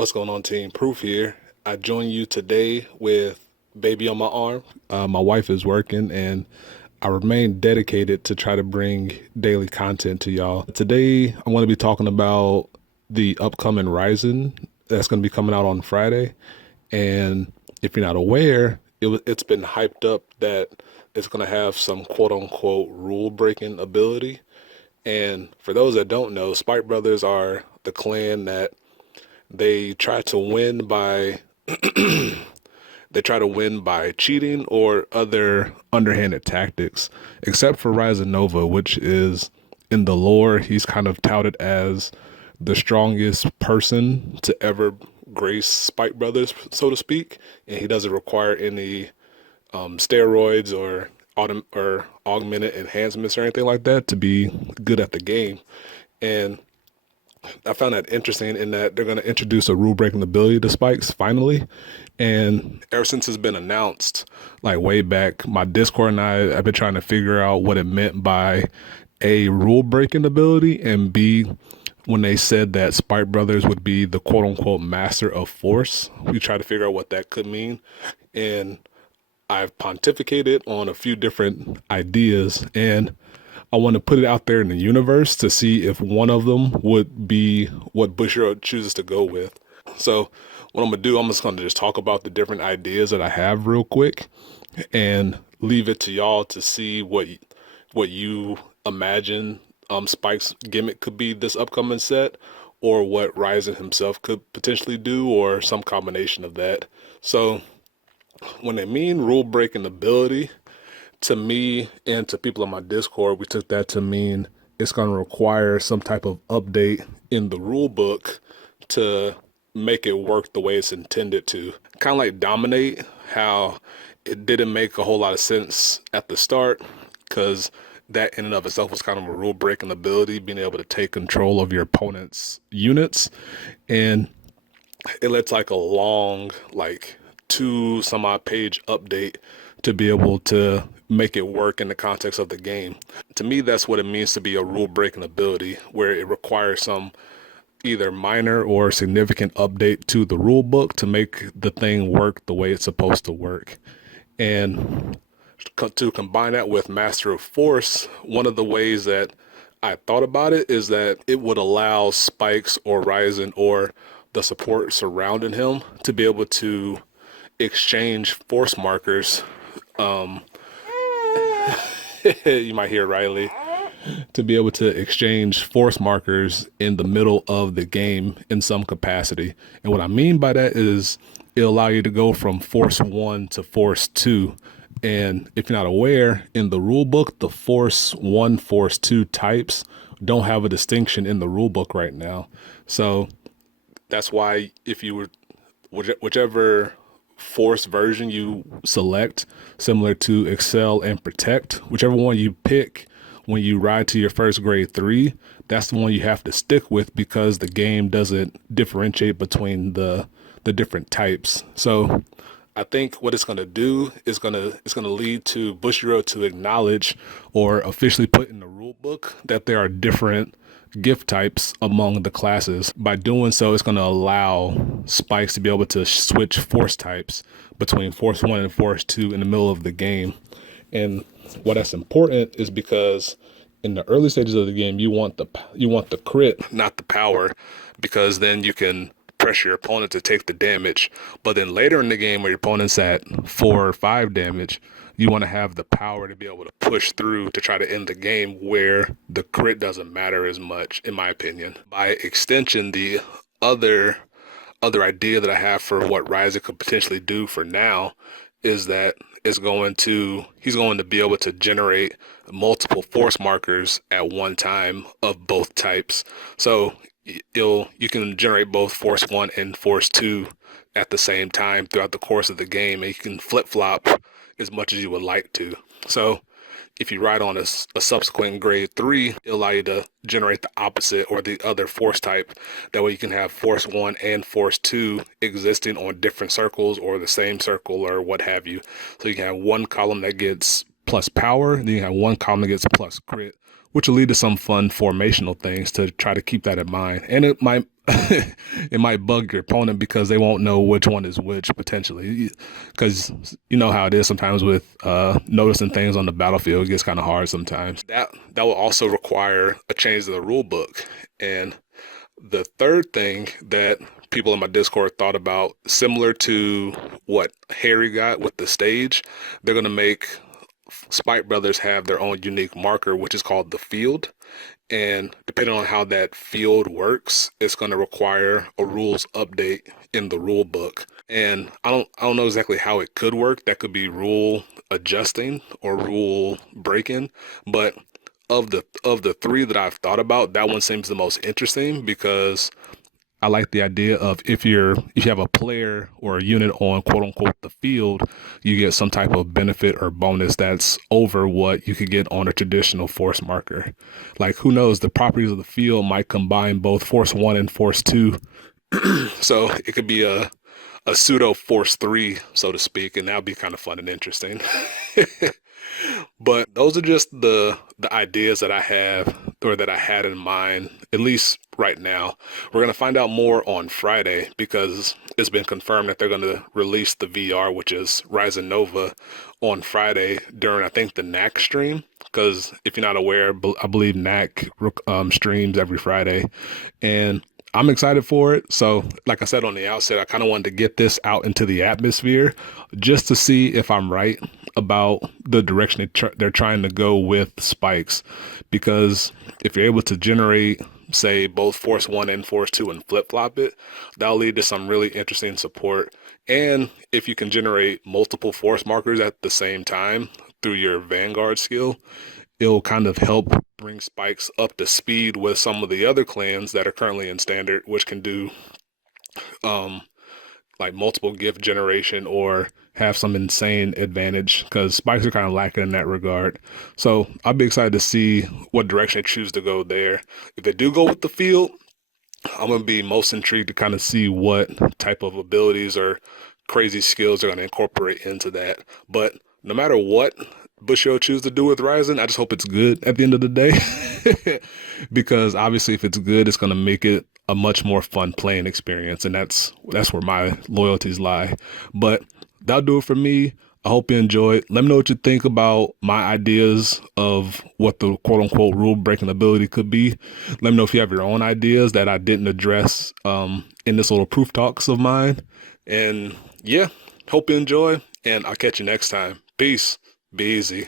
What's going on, team? Proof here. I join you today with baby on my arm. My wife is working, and I remain dedicated to try to bring daily content to y'all. Today, I'm going to be talking about the upcoming Ryzen that's going to be coming out on Friday. And if you're not aware, it's been hyped up that it's going to have some quote unquote rule breaking ability. And for those that don't know, Spike Brothers are the clan that they try to win by cheating or other underhanded tactics, except for Ryzen Nova, which is in the lore, he's kind of touted as the strongest person to ever grace Spike Brothers, so to speak, and he doesn't require any steroids or augmented enhancements or anything like that to be good at the game. And I found that interesting in that they're going to introduce a rule breaking ability to Spikes finally. And ever since it's been announced, like way back, my Discord and I have been trying to figure out what it meant by A, rule breaking ability, and B, when they said that Spike Brothers would be the quote unquote master of force. We tried to figure out what that could mean. And I've pontificated on a few different ideas, and I want to put it out there in the universe to see if one of them would be what Bushiro chooses to go with. So what I'm going to do, I'm just going to just talk about the different ideas that I have real quick and leave it to y'all to see what you imagine Spike's gimmick could be this upcoming set, or what Ryzen himself could potentially do, or some combination of that. So when they mean rule breaking ability, to me and to people on my Discord, we took that to mean it's going to require some type of update in the rule book to make it work the way it's intended to. Kind of like Dominate, how it didn't make a whole lot of sense at the start, because that in and of itself was kind of a rule breaking ability, being able to take control of your opponent's units. And it lets like a long, like 2 some odd page update to be able to make it work in the context of the game. To me, that's what it means to be a rule breaking ability, where it requires some either minor or significant update to the rule book to make the thing work the way it's supposed to work. And to combine that with Master of Force, one of the ways that I thought about it is that it would allow Spikes or Ryzen or the support surrounding him to be able to exchange force markers. You might hear Riley. To be able to exchange force markers in the middle of the game in some capacity. And what I mean by that is it'll allow you to go from force 1 to force 2. And if you're not aware, in the rule book, the force 1, force 2 types don't have a distinction in the rule book right now. So that's why if you were, whichever force version you select, similar to Excel and Protect, whichever one you pick when you ride to your first grade 3, that's the one you have to stick with, because the game doesn't differentiate between the different types. So I think what it's going to do is it's going to lead to Bushiro to acknowledge or officially put in the rule book that there are different gift types among the classes. By doing so, it's going to allow Spikes to be able to switch force types between force 1 and force 2 in the middle of the game. And why that's important is because in the early stages of the game, you want the crit, not the power, because then you can pressure your opponent to take the damage. But then later in the game, where your opponent's at 4 or 5 damage, you want to have the power to be able to push through to try to end the game, where the crit doesn't matter as much, in my opinion. By extension, the other idea that I have for what Ryzen could potentially do for now is that he's going to be able to generate multiple force markers at one time of both types. So you can generate both force 1 and force 2 at the same time throughout the course of the game, and you can flip-flop as much as you would like to. So if you ride on a subsequent grade 3, it'll allow you to generate the opposite or the other force type. That way you can have force 1 and force 2 existing on different circles or the same circle or what have you. So you can have one column that gets plus power, and then you have one column that gets plus crit, which will lead to some fun formational things to try to keep that in mind. And it might it might bug your opponent because they won't know which one is which potentially, because you know how it is sometimes with noticing things on the battlefield. It gets kind of hard sometimes. That will also require a change to the rule book. And the third thing that people in my Discord thought about, similar to what Harry got with the stage, they're going to make Spike Brothers have their own unique marker, which is called the field. And depending on how that field works, it's going to require a rules update in the rule book. And I don't know exactly how it could work. That could be rule adjusting or rule breaking, but of the three that I've thought about, that one seems the most interesting because I like the idea of if you have a player or a unit on quote unquote the field, you get some type of benefit or bonus that's over what you could get on a traditional force marker. Like, who knows, the properties of the field might combine both force 1 and force 2. So it could be a pseudo force 3, so to speak, and that'd be kind of fun and interesting. But those are just the ideas that I have, or that I had in mind, at least right now. We're going to find out more on Friday because it's been confirmed that they're going to release the VR, which is Ryzen Nova, on Friday during, I think, the knack stream. Because if you're not aware, I believe knack streams every Friday. And I'm excited for it. So like I said on the outset, I kind of wanted to get this out into the atmosphere just to see if I'm right about the direction they're trying to go with spikes. Because if you're able to generate, say, both force 1 and force 2 and flip-flop it, that'll lead to some really interesting support. And if you can generate multiple force markers at the same time through your Vanguard skill, it'll kind of help bring spikes up to speed with some of the other clans that are currently in standard, which can do like multiple gift generation or have some insane advantage, because spikes are kind of lacking in that regard. So I'll be excited to see what direction they choose to go there. If they do go with the field, I'm going to be most intrigued to kind of see what type of abilities or crazy skills they're going to incorporate into that. But no matter what Bushido choose to do with Ryzen, I just hope it's good at the end of the day. Because obviously if it's good, it's going to make it a much more fun playing experience. And that's where my loyalties lie. But that'll do it for me. I hope you enjoyed. Let me know what you think about my ideas of what the quote unquote rule breaking ability could be. Let me know if you have your own ideas that I didn't address in this little proof talks of mine. And yeah, hope you enjoy, and I'll catch you next time. Peace. Be easy.